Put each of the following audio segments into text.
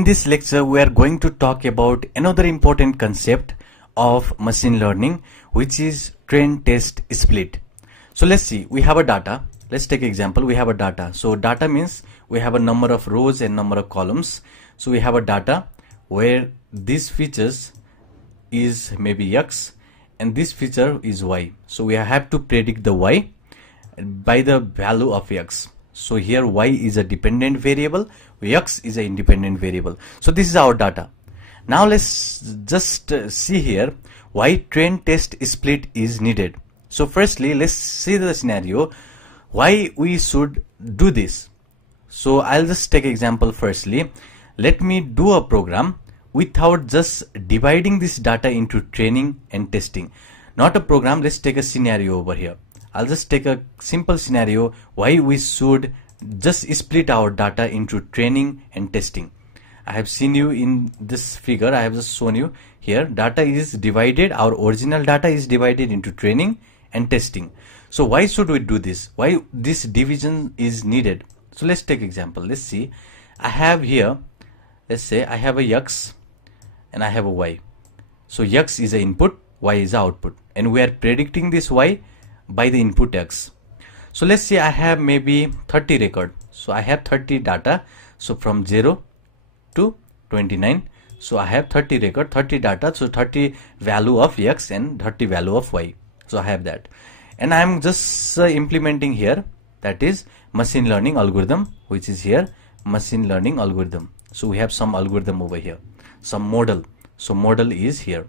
In this lecture, we are going to talk about another important concept of machine learning, which is train test split. So let's see, we have a data. Let's take example. We have a data. So data means we have a number of rows and number of columns. So we have a data where these features is maybe X and this feature is Y. So we have to predict the Y by the value of X. So here Y is a dependent variable, X is an independent variable. So this is our data. Now let's just see here why train test split is needed. So firstly, let's see the scenario why we should do this. So I'll just take example. Firstly, let me do a program without just dividing this data into training and testing. Not a program, let's take a scenario over here. I'll just take a simple scenario why we should just split our data into training and testing. I have seen you in this figure, I have just shown you here data is divided, our original data is divided into training and testing. So why should we do this? Why this division is needed? So let's take example. Let's see, I have here, let's say I have a X and I have a Y. So X is the input, Y is the output, and we are predicting this Y by the input X. So let's say I have maybe 30 record. So I have 30 data. So from 0 to 29. So I have 30 record, 30 data. So 30 value of X and 30 value of Y. So I have that. And I am just implementing here, that is machine learning algorithm, which is here machine learning algorithm. So we have some algorithm over here, some model. So model is here.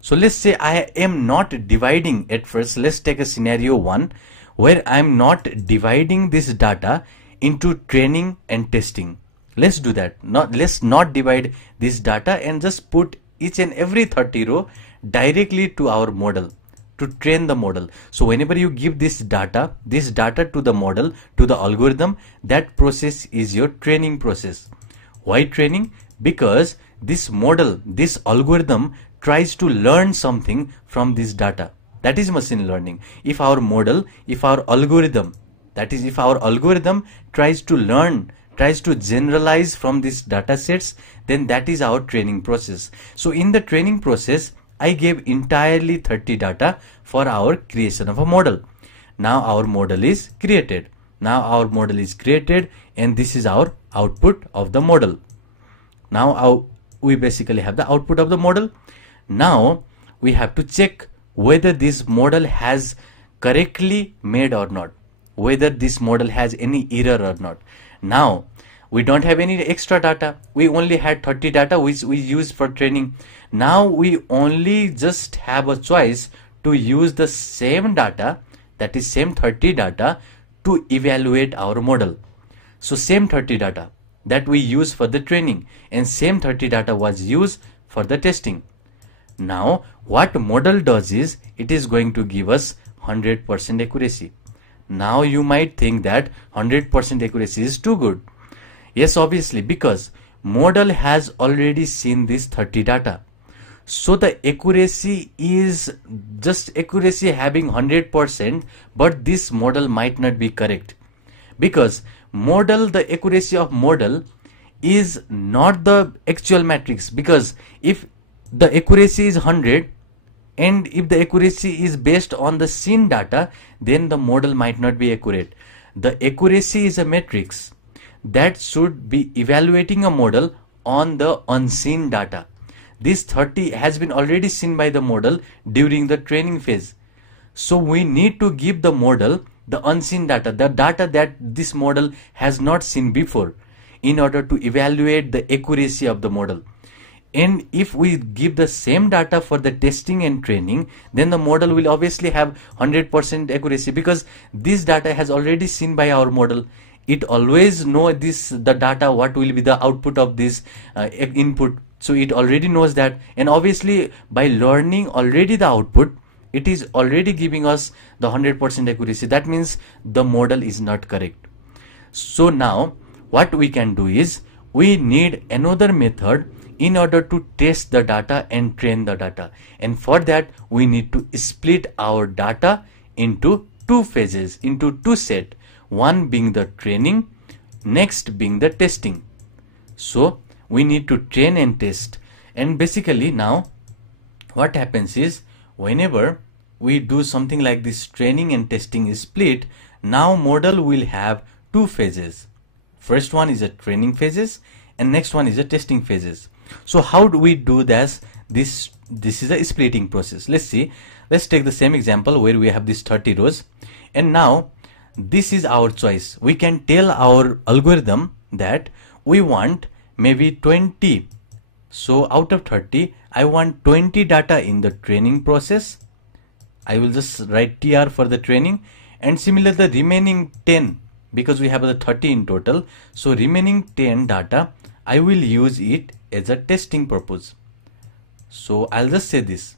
So let's say I am not dividing at first. Let's take a scenario 1 where I am not dividing this data into training and testing. Let's do that. Let's not divide this data and just put each and every 30 row directly to our model to train the model. So whenever you give this data to the model, to the algorithm, that process is your training process. Why training? Because this model, this algorithm tries to learn something from this data. That is machine learning. If our model, if our algorithm, that is if our algorithm tries to learn, tries to generalize from these data sets, then that is our training process. So in the training process, I gave entirely 30 data for our creation of a model. Now our model is created. And this is our output of the model. Now we basically have the output of the model. Now we have to check whether this model has correctly made or not, whether this model has any error or not. Now we don't have any extra data. We only had 30 data which we used for training. Now we only just have a choice to use the same data, that is same 30 data, to evaluate our model. So same 30 data that we use for the training and same 30 data was used for the testing. Now what model does is it is going to give us 100% accuracy. Now you might think that 100% accuracy is too good. Yes, obviously, because model has already seen this 30 data. So the accuracy is just accuracy having 100%, but this model might not be correct, because model, the accuracy of model is not the actual matrix. Because if the accuracy is 100 and if the accuracy is based on the seen data, then the model might not be accurate. The accuracy is a matrix that should be evaluating a model on the unseen data. This 30 has been already seen by the model during the training phase. So we need to give the model the unseen data, the data that this model has not seen before, in order to evaluate the accuracy of the model. And if we give the same data for the testing and training, then the model will obviously have 100% accuracy, because this data has already seen by our model. It always know the data, what will be the output of this input. So it already knows that, and obviously by learning already the output, it is already giving us the 100% accuracy. That means the model is not correct. So now what we can do is we need another method in order to test the data and train the data, and for that we need to split our data into two phases, into two sets, one being the training, next being the testing. So we need to train and test. And basically now what happens is, whenever we do something like this training and testing split, now model will have two phases. First one is a training phases and next one is a testing phases. So how do we do this? This is a splitting process. Let's see. Let's take the same example where we have this 30 rows, and now this is our choice. We can tell our algorithm that we want maybe 20. So out of 30, I want 20 data in the training process. I will just write TR for the training, and similarly the remaining 10, because we have the 30 in total, so remaining 10 data I will use it as a testing purpose. So I'll just say this.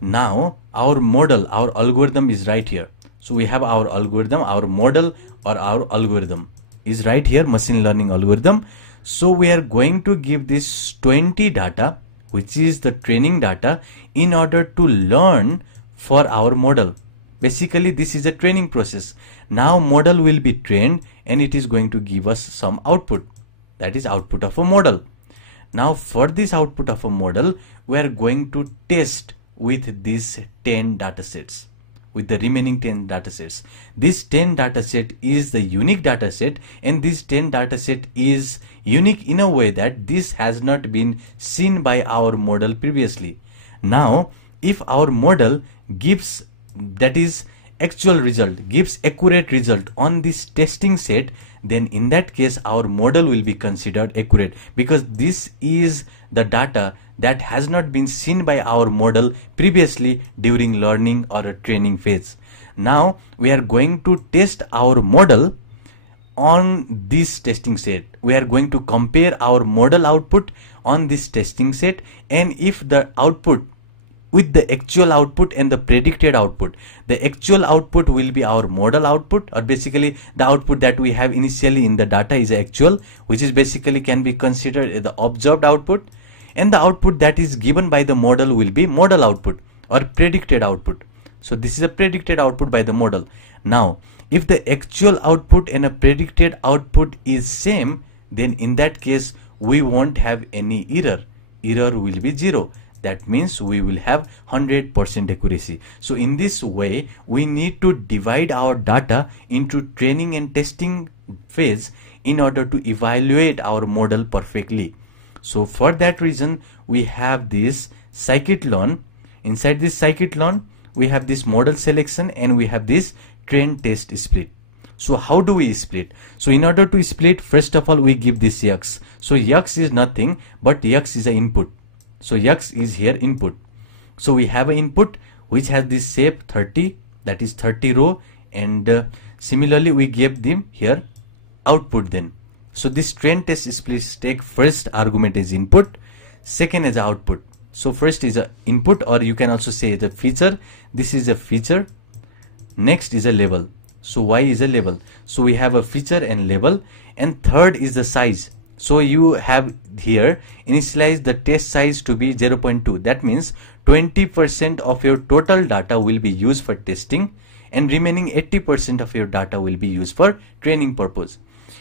Now our model, our algorithm is right here. So we have our algorithm, our model or our algorithm is right here, machine learning algorithm. So we are going to give this 20 data, which is the training data, in order to learn for our model. Basically this is a training process. Now model will be trained and it is going to give us some output, that is output of a model. Now for this output of a model, we are going to test with these 10 datasets, with the remaining 10 datasets. This 10 dataset is the unique dataset, and this 10 dataset is unique in a way that this has not been seen by our model previously. Now if our model gives, that is actual result, gives accurate result on this testing set, then in that case our model will be considered accurate, because this is the data that has not been seen by our model previously during learning or a training phase. Now we are going to test our model on this testing set. We are going to compare our model output on this testing set, and if the output with the actual output and the predicted output, the actual output will be our model output, or basically the output that we have initially in the data is actual, which is basically can be considered the observed output, and the output that is given by the model will be model output or predicted output. So this is a predicted output by the model. Now if the actual output and a predicted output is same, then in that case we won't have any error. Error will be 0. That means we will have 100% accuracy. So in this way we need to divide our data into training and testing phase in order to evaluate our model perfectly. So for that reason we have this scikit-learn. Inside this scikit-learn we have this model selection and we have this train test split. So how do we split? So in order to split, first of all we give this x. So x is nothing but x is an input. So x is here input. So we have an input which has this shape 30, that is 30 row, and similarly we gave them here output then. So this train test split take first argument as input, second as output. So first is a input, or you can also say the feature. This is a feature. Next is a label. So y is a label. So we have a feature and label, and third is the size. So you have here initialize the test size to be 0.2. That means 20% of your total data will be used for testing, and remaining 80% of your data will be used for training purpose.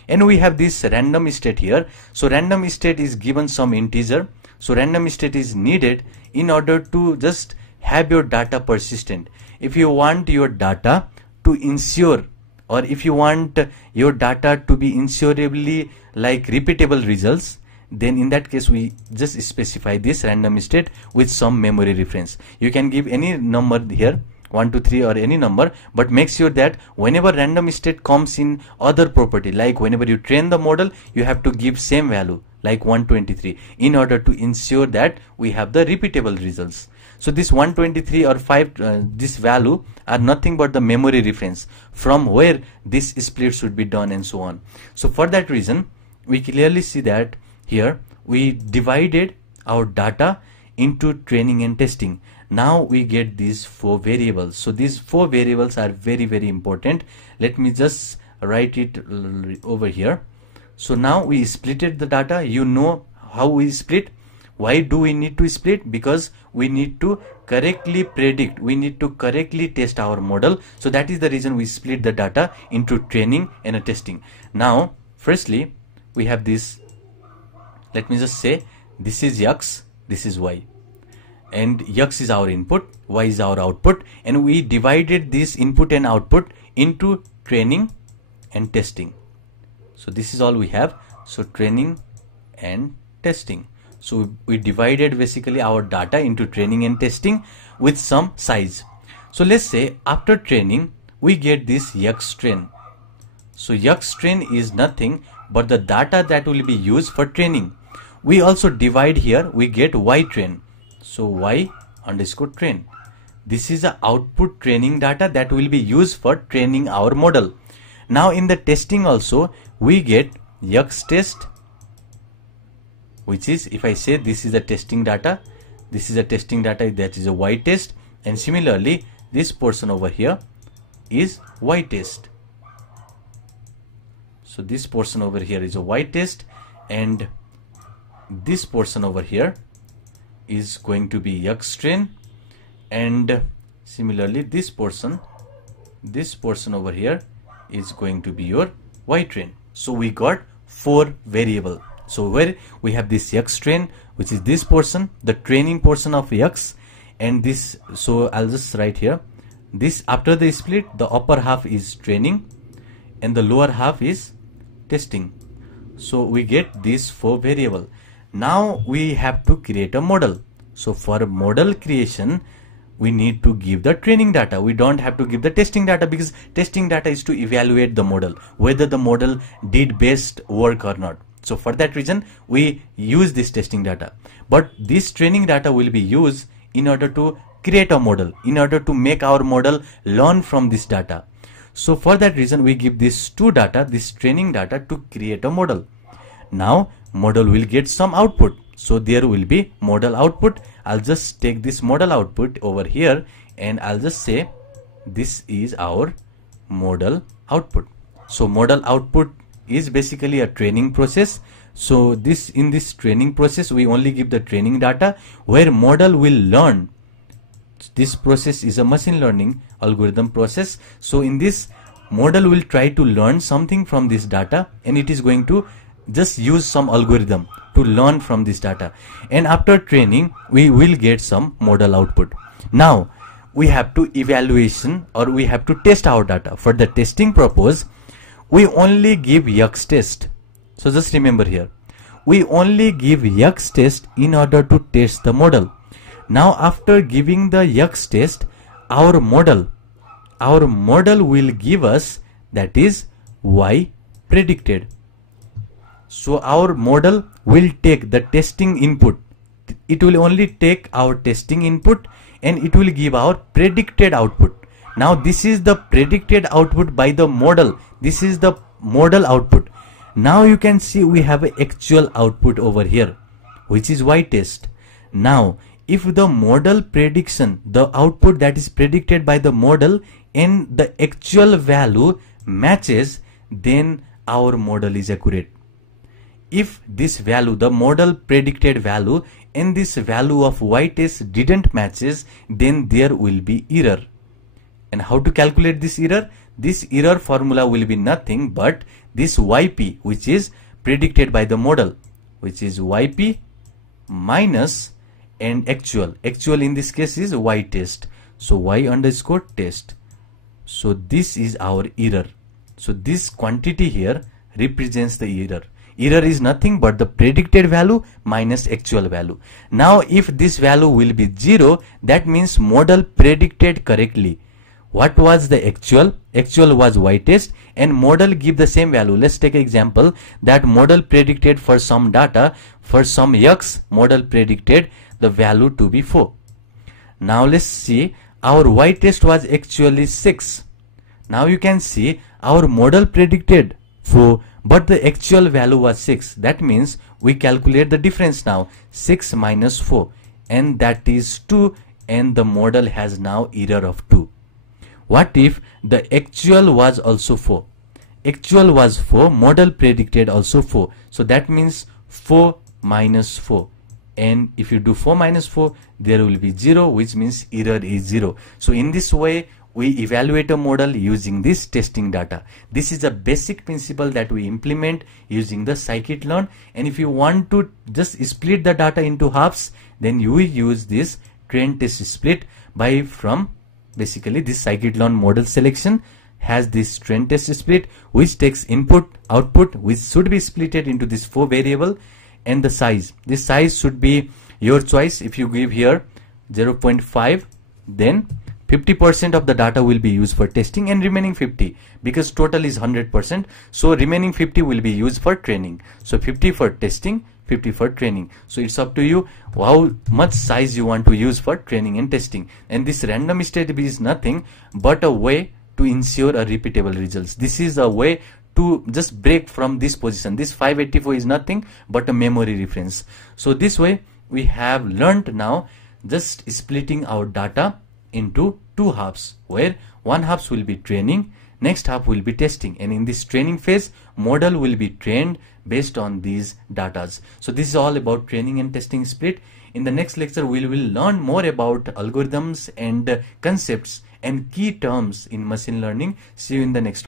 And we have this random state here. So random state is given some integer. So random state is needed in order to just have your data persistent. If you want your data to ensure, or if you want your data to be insurably like repeatable results, then in that case we just specify this random state with some memory reference. You can give any number here, 1 2 3 or any number, but make sure that whenever random state comes in other property, like whenever you train the model, you have to give same value like 123 in order to ensure that we have the repeatable results. So this 123 or 5 this value are nothing but the memory reference from where this split should be done and so on. So for that reason we clearly see that here we divided our data into training and testing. Now we get these 4 variables. So these 4 variables are very important. Let me just write it over here. So now we splitted the data. You know how we split. Why do we need to split? Because we need to correctly predict, we need to correctly test our model. So that is the reason we split the data into training and a testing. Now firstly we have this let me just say this is x, this is y, and x is our input, y is our output, and we divided this input and output into training and testing. So this is all we have. So training and testing. So we divided basically our data into training and testing with some size. So let's say after training we get this x train. So x train is nothing but the data that will be used for training. We also divide here, we get y train. So y underscore train. This is the output training data that will be used for training our model. Now in the testing also we get x test, which is, if I say this is the testing data, this is a testing data, that is a y test, and similarly this portion over here is y test. So this portion over here is a y test, and this portion over here is going to be x train, and similarly this portion over here is going to be your y train. So we got 4 variable. So where we have this x train, which is this portion, the training portion of x, and this, so I'll just write here, this after the split, the upper half is training and the lower half is testing. So we get these 4 variable. Now we have to create a model. So for model creation we need to give the training data. We don't have to give the testing data, because testing data is to evaluate the model, whether the model did best work or not. So for that reason we use this testing data, but this training data will be used in order to create a model, in order to make our model learn from this data. So for that reason we give this 2 data, this training data, to create a model. Now model will get some output, so there will be model output. I'll just take this model output over here and I'll just say this is our model output. So model output is basically a training process. So in this training process we only give the training data where model will learn. This process is a machine learning algorithm process. So in this, model will try to learn something from this data, and it is going to just use some algorithm to learn from this data, and after training we will get some model output. Now we have to evaluation, or we have to test our data. For the testing purpose we only give x test. So just remember here, we only give x test in order to test the model. Now after giving the x test, our model will give us, that is, y predicted. So our model will take the testing input, it will only take our testing input and it will give our predicted output. Now this is the predicted output by the model, this is the model output. Now you can see we have an actual output over here, which is y test. Now if the model prediction, the output that is predicted by the model and the actual value matches, then our model is accurate. If this value, the model predicted value, and this value of y test didn't matches, then there will be error. And how to calculate this error? This error formula will be nothing but this yp, which is predicted by the model, which is yp minus, and actual in this case is y test, so y underscore test. So this is our error. So this quantity here represents the error. Error is nothing but the predicted value minus actual value. Now if this value will be 0, that means model predicted correctly. What was the actual? Actual was y test, and model give the same value. Let's take an example that model predicted for some data, for some x, model predicted the value to be 4. Now let's see, our y test was actually 6. Now you can see our model predicted 4, but the actual value was 6. That means we calculate the difference now, 6 minus 4, and that is 2, and the model has now error of 2. What if the actual was also 4? Actual was 4, model predicted also 4. So that means 4 minus 4. And if you do 4 minus 4, there will be 0, which means error is 0. So in this way we evaluate a model using this testing data. This is a basic principle that we implement using the scikit-learn. And if you want to just split the data into halves, then you will use this train test split by from basically this scikit-learn model selection has this train test split which takes input output which should be splitted into this 4 variable, and the size, this size should be your choice. If you give here 0.5, then 50% of the data will be used for testing and remaining 50, because total is 100%, so remaining 50 will be used for training. So 50 for testing, 50 for training. So it's up to you how much size you want to use for training and testing. And this random state is nothing but a way to ensure a repeatable results. This is a way to just break from this position. This 584 is nothing but a memory reference. So this way we have learned now just splitting our data into 2 halves, where 1 half will be training, next half will be testing, and in this training phase model will be trained based on these datas. So this is all about training and testing split. In the next lecture we will learn more about algorithms and concepts and key terms in machine learning. See you in the next